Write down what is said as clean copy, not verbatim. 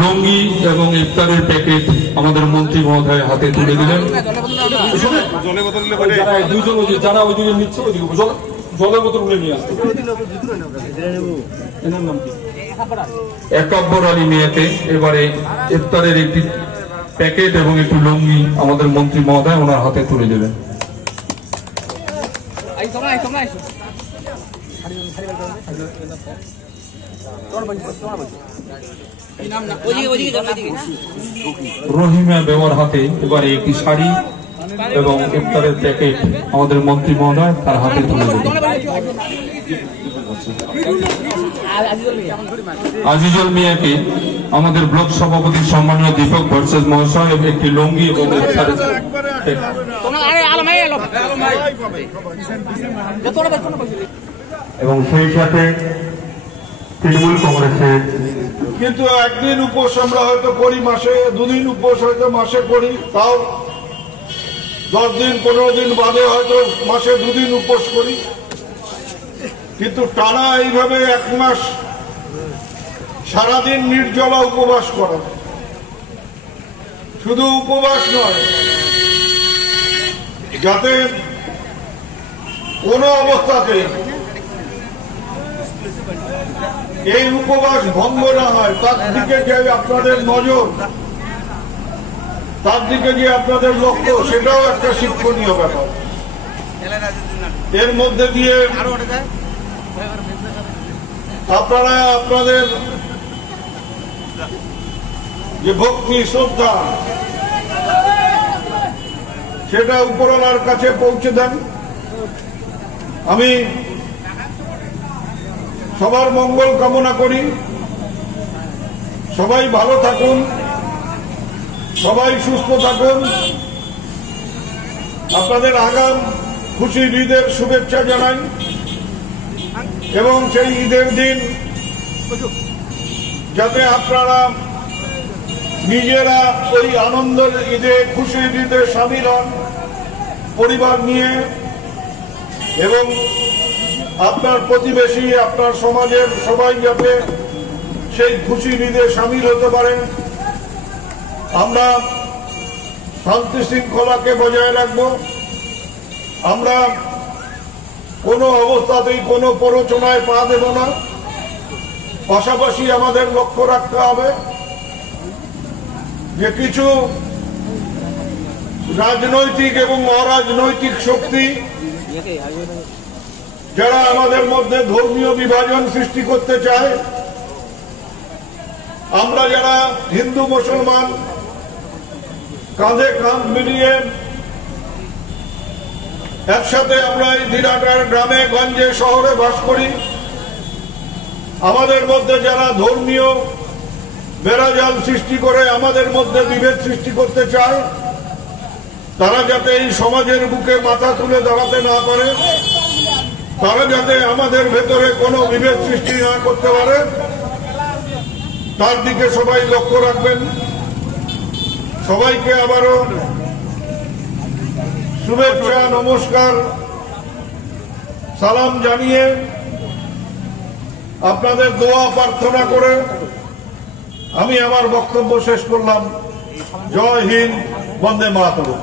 লুঙ্গি এবং ইফতারের প্যাকেট আমাদের মন্ত্রী মহোদয় হাতে তুলে দিলেন। দুইজন যারা ওই দিকে নিচ্ছে ওইদিকে জলের বোতল উড়ে নিয়ে আসছে। একাব্বর আলী মিয়াকে এবারে ইফতারের একটি প্যাকেট এবং একটু লুঙ্গি আমাদের মন্ত্রী মহোদয় ওনার হাতে তুলে দেবেন। রহিমা বেওয়ার হাতে এবারে একটি শাড়ি এবং ইফতারের প্যাকেট আমাদের মন্ত্রী মহোদয় তার হাতে তুলে দেবেন। আজিজুল মিয়াকে আমাদের ব্লক সভাপতি সম্মানীয় দীপক ভট্টাচার্য মহাশয় একটি লুঙ্গি এবং ইফতারের এবং সেই সাথে তৃণমূল কংগ্রেসের কিন্তু একদিন উপোস আমরা হয়তো করি মাসে, দুদিন উপোস হয়তো মাসে করি, তাও 10 দিন 15 দিন বাদে হয়তো মাসে 2 দিন উপোস করি। কিন্তু টানা এইভাবে 1 মাস সারাদিন নির্জলা উপবাস করা, শুধু উপবাস নয়, যাতে কোনো অবস্থাতে এই উপবাস ভঙ্গ না হয় তার দিকে যে আপনাদের নজর, তার দিকে যে আপনাদের লক্ষ্য, সেটাও একটা শিক্ষণীয় ব্যাপার। এর মধ্যে দিয়ে আপনারা আপনাদের যে ভক্তি শ্রদ্ধা সেটা উপরওয়ালার কাছে পৌঁছে দেন। আমি সবার মঙ্গল কামনা করি, সবাই ভালো থাকুন, সবাই সুস্থ থাকুন। আপনাদের আগাম খুশির ঈদের শুভেচ্ছা জানাই এবং সেই ঈদের দিন যাতে আপনারা নিজেরা ওই আনন্দের ঈদে, খুশির ঈদে সামিল হন পরিবার নিয়ে, এবং আপনার প্রতিবেশী, আপনার সমাজের সবাই যাতে সেই খুশির ঈদে সামিল হতে পারেন। আমরা শান্তি শৃঙ্খলাকে বজায় রাখব। আমরা কোনো অবস্থাতেই কোনো প্ররোচনায় পা দেব না। পাশাপাশি আমাদের লক্ষ্য রাখতে হবে যে কিছু রাজনৈতিক এবং অরাজনৈতিক শক্তি যারা আমাদের মধ্যে ধর্মীয় বিভাজন সৃষ্টি করতে চায়, আমরা যারা হিন্দু মুসলমান কাঁধে কাঁধ মিলিয়ে একসাথে আমরা এই দিনাটার গ্রামে গঞ্জে শহরে বাস করি, আমাদের মধ্যে যারা ধর্মীয় বেড়াজাল সৃষ্টি করে আমাদের মধ্যে বিভেদ সৃষ্টি করতে চায়, তারা যাতে এই সমাজের বুকে মাথা তুলে দাঁড়াতে না পারে, তারা যাতে আমাদের ভেতরে কোনো বিভেদ সৃষ্টি না করতে পারে, তার দিকে সবাই লক্ষ্য রাখবেন। সবাইকে আবারও শুভেচ্ছা, নমস্কার, সালাম জানিয়ে আপনাদের দোয়া প্রার্থনা করে আমি আমার বক্তব্য শেষ করলাম। জয় হিন্দ, বন্দে মাতরম।